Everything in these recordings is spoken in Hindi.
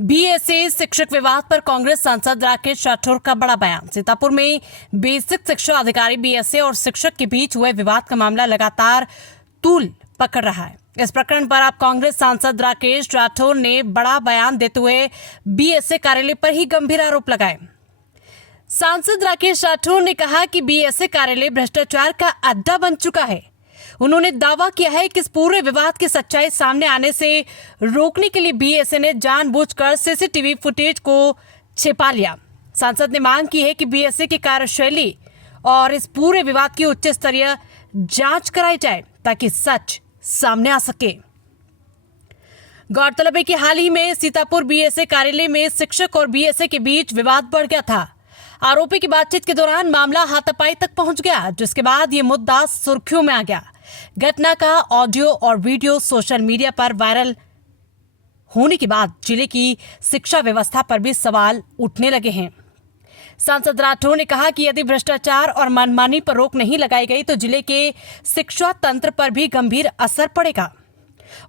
बीएसए शिक्षक विवाद पर कांग्रेस सांसद राकेश राठौर का बड़ा बयान। सीतापुर में बेसिक शिक्षा अधिकारी बीएसए और शिक्षक के बीच हुए विवाद का मामला लगातार तूल पकड़ रहा है। इस प्रकरण पर अब कांग्रेस सांसद राकेश राठौर ने बड़ा बयान देते हुए बीएसए कार्यालय पर ही गंभीर आरोप लगाए। सांसद राकेश राठौर ने कहा कि बीएसए कार्यालय भ्रष्टाचार का अड्डा बन चुका है। उन्होंने दावा किया है कि इस पूरे विवाद की सच्चाई सामने आने से रोकने के लिए बीएसए ने जानबूझकर सीसीटीवी फुटेज को छिपा लिया। सांसद ने मांग की है कि बीएसए की कार्यशैली और इस पूरे विवाद की उच्च स्तरीय जांच कराई जाए ताकि सच सामने आ सके। गौरतलब है कि हाल ही में सीतापुर बीएसए कार्यालय में शिक्षक और बीएसए के बीच विवाद बढ़ गया था। आरोपी की बातचीत के दौरान मामला हाथापाई तक पहुंच गया, जिसके बाद ये मुद्दा सुर्खियों में आ गया। घटना का ऑडियो और वीडियो सोशल मीडिया पर वायरल होने के बाद जिले की शिक्षा व्यवस्था पर भी सवाल उठने लगे हैं। सांसद राठौर ने कहा कि यदि भ्रष्टाचार और मनमानी पर रोक नहीं लगाई गई तो जिले के शिक्षा तंत्र पर भी गंभीर असर पड़ेगा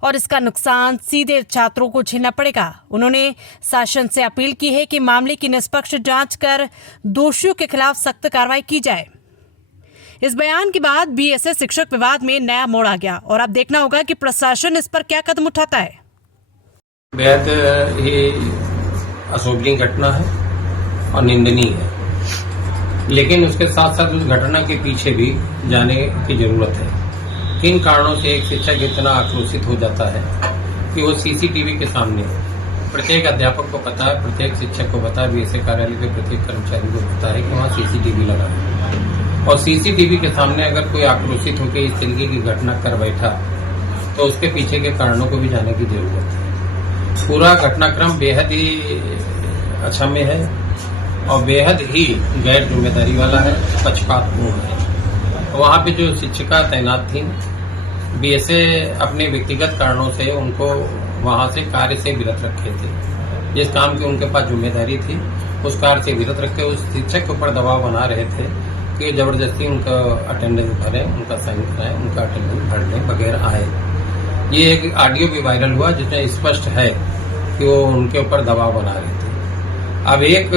और इसका नुकसान सीधे छात्रों को झेलना पड़ेगा। उन्होंने शासन से अपील की है कि मामले की निष्पक्ष जांच कर दोषियों के खिलाफ सख्त कार्रवाई की जाए। इस बयान के बाद बीएसए शिक्षक विवाद में नया मोड़ आ गया और अब देखना होगा कि प्रशासन इस पर क्या कदम उठाता है। बेहद ये अशोभनीय घटना है और निंदनीय है, लेकिन उसके साथ साथ उस घटना के पीछे भी जाने की जरूरत है। किन कारणों से एक शिक्षक इतना आक्रोशित हो जाता है कि वो सीसीटीवी के सामने, प्रत्येक अध्यापक को पता है, प्रत्येक शिक्षक को पता है, बीएसए कार्यालय के प्रत्येक कर्मचारी को पता है कि वहाँ सीसीटीवी लगा है और सीसीटीवी के सामने अगर कोई आक्रोशित होकर इस तरीके की घटना कर बैठा तो उसके पीछे के कारणों को भी जानने की जरूरत है। पूरा घटनाक्रम बेहद ही अक्षम्य है और बेहद ही गैर जिम्मेदारी वाला है, पक्षपातपूर्ण है। वहाँ पे जो शिक्षिका तैनात थी, बीएसए अपने व्यक्तिगत कारणों से उनको वहाँ से कार्य से विरत रखे थे। जिस काम की उनके पास जिम्मेदारी थी उस कार्य से विरत रखे उस शिक्षक के ऊपर दबाव बना रहे थे कि जबरदस्ती उनका अटेंडेंस भरें, उनका साइन कराएं, उनका अटेंडेंस भर लें, बगैर आए। ये एक ऑडियो भी वायरल हुआ जिसमें स्पष्ट है कि वो उनके ऊपर दबाव बना रहे थे। अब एक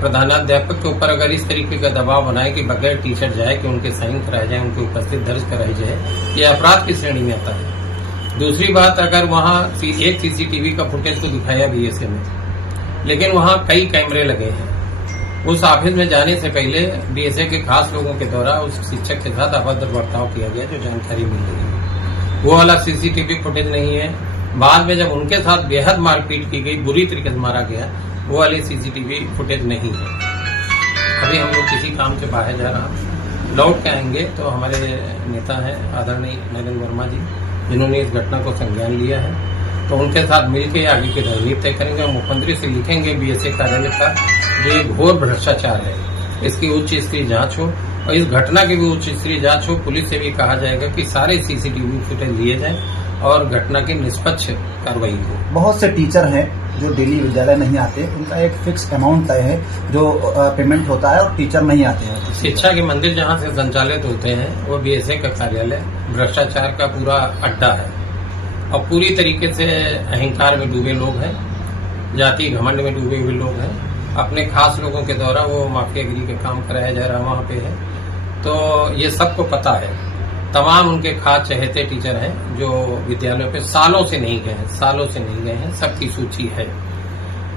प्रधानाध्यापक के ऊपर अगर इस तरीके का दबाव बनाए कि बगैर टीचर जाए कि उनके साइन कराए जाए, उनकी उपस्थिति दर्ज कराई जाए, ये अपराध की श्रेणी में आता है। दूसरी बात, अगर वहाँ एक सीसीटीवी का फुटेज तो दिखाया बीएसए में, लेकिन वहाँ कई कैमरे लगे हैं। उस ऑफिस में जाने से पहले बीएसए के खास लोगों के द्वारा उस शिक्षक के साथ अभद्र बर्ताव किया गया, जो जानकारी मिल रही है। वो वाला सीसीटीवी फुटेज नहीं है। बाद में जब उनके साथ बेहद मारपीट की गई, बुरी तरीके से मारा गया, वो वाले सीसीटीवी फुटेज नहीं है। अभी हम लोग किसी काम से बाहर जा रहा, लौट के आएंगे तो हमारे नेता हैं आदरणीय नरेंद्र वर्मा जी, जिन्होंने इस घटना को संज्ञान लिया है, तो उनके साथ मिलकर आगे की रणनीति तय करेंगे और मुख्यमंत्री से लिखेंगे बीएसए कार्यालय का जो ये घोर भ्रष्टाचार है, इसकी उच्च स्तरीय जांच हो और इस घटना की भी उच्च स्तरीय जांच हो। पुलिस से भी कहा जाएगा कि सारे सीसीटीवी फुटेज लिए जाएं और घटना की निष्पक्ष कार्रवाई हो। बहुत से टीचर हैं जो डेली विद्यालय नहीं आते, उनका एक फिक्स अमाउंट तय है जो पेमेंट होता है और टीचर नहीं आते हैं। शिक्षा के मंदिर जहाँ से संचालित होते हैं वो बीएसए का कार्यालय भ्रष्टाचार का पूरा अड्डा है और पूरी तरीके से अहंकार में डूबे लोग हैं, जाति घमंड में डूबे हुए लोग हैं। अपने खास लोगों के द्वारा वो माफियागिरी का काम कराया जा रहा वहाँ पे है, तो ये सबको पता है। तमाम उनके खास चहेते टीचर हैं जो विद्यालयों पे सालों से नहीं गए हैं, सबकी सूची है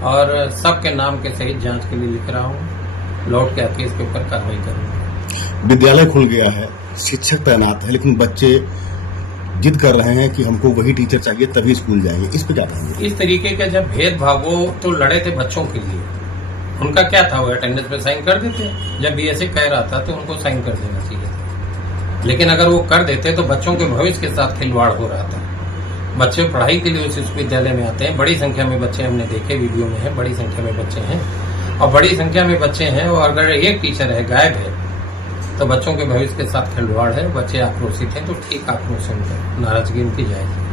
और सबके नाम के सहित जांच के लिए लिख रहा हूँ। लौट के आके इसके ऊपर कार्रवाई करूंगा। विद्यालय खुल गया है, शिक्षक तैनात है, लेकिन बच्चे जिद कर रहे हैं कि हमको वही टीचर चाहिए तभी स्कूल जाएंगे। इस पे क्या कहेंगे? इस तरीके का जब भेदभाव, वो तो लड़े थे बच्चों के लिए, उनका क्या था, वो अटेंडेंस पे साइन कर देते। जब बीएसए कह रहा था तो उनको साइन कर देना चाहिए था, लेकिन अगर वो कर देते तो बच्चों के भविष्य के साथ खिलवाड़ हो रहा था। बच्चे पढ़ाई के लिए उस विश्वविद्यालय में आते हैं, बड़ी संख्या में बच्चे हमने देखे, वीडियो में है, बड़ी संख्या में बच्चे हैं और बड़ी संख्या में बच्चे हैं और अगर एक टीचर है गायब है तो बच्चों के भविष्य के साथ खिलवाड़ है, बच्चे आक्रोशित हैं, तो ठीक आक्रोश उनका, नाराजगी उनकी जाएगी।